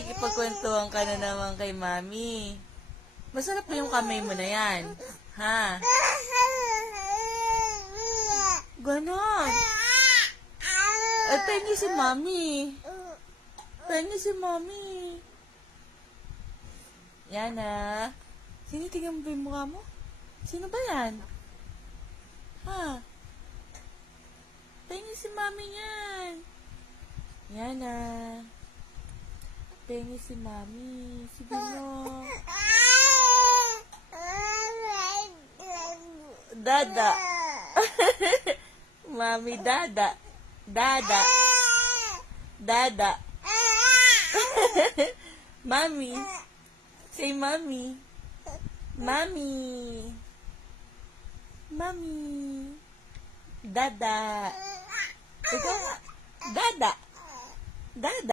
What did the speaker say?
nakikipagkwentuhan ka na naman kay mami. Masarap ba yung kamay mo na yan? Ha? Ganon. At pengi si mami. Pengi si mami. Yan na. Sinitingnan mo ba yung mukha mo? Sino ba yan? Ha? Pengi si mami yan. Yan na. Pengi si mami. Sige mo. Dada. Mami, dada. Dada. Dada. Mami. Say mami. Mami. Mami. Dada. Ikaw, dada. Dada.